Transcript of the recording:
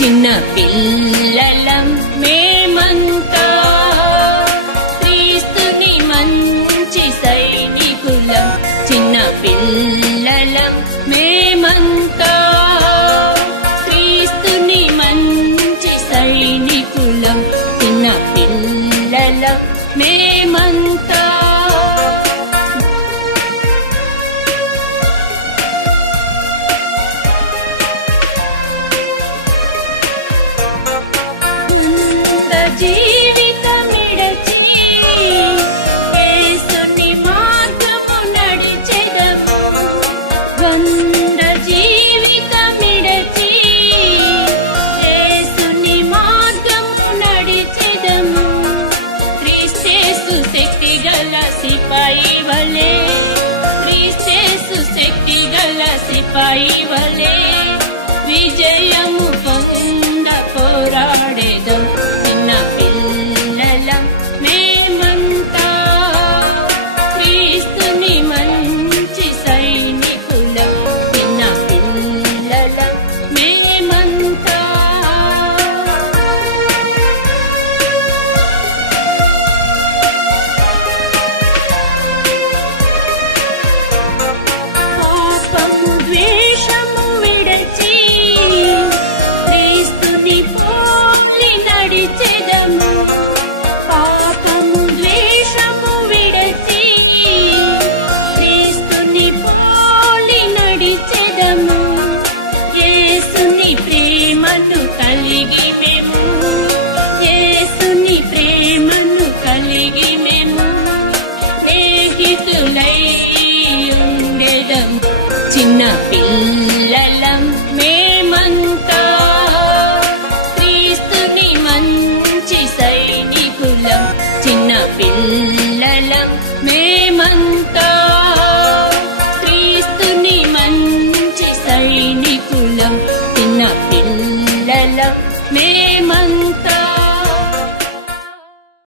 చిన్న పిల్లలం మేమంతా క్రీస్తుని మంచి సైనికులం చిన్న పిల్లలం మేమంతా క్రీస్తుని మంచి సైనికులం చిన్న పిల్లలం మేమంతా జీవితమిడచి యేసుని మార్గము నడిచెదము వంద జీవితమిడచి యేసుని మార్గము నడిచెదము క్రీస్తు శక్తిగల సిపాయి వలె క్రీస్తు శక్తిగల సిపాయి వలె విజయము పొంద పోరాడేదం చిన్న పిల్లలం మేమంతా క్రీస్తుని మంచి సైనికులం చిన్న పిల్లలం మేమంతా పాపము ద్వేషము విడచి క్రీస్తుని పోలి నడిచెదము పాపము ద్వేషము విడచి క్రీస్తుని పోలి నడిచెదము యేసుని ప్రేమను కలిగి మేము యేసుని ప్రేమను కలిగి మేము స్నేహితులై ఉండెదము చిన్న పిల్లలం మేమంతా క్రీస్తుని మంచి సైనికులం చిన్న పిల్లలం మేమంతా క్రీస్తుని మంచి సైనికులం చిన్న పిల్లలం మేమంతా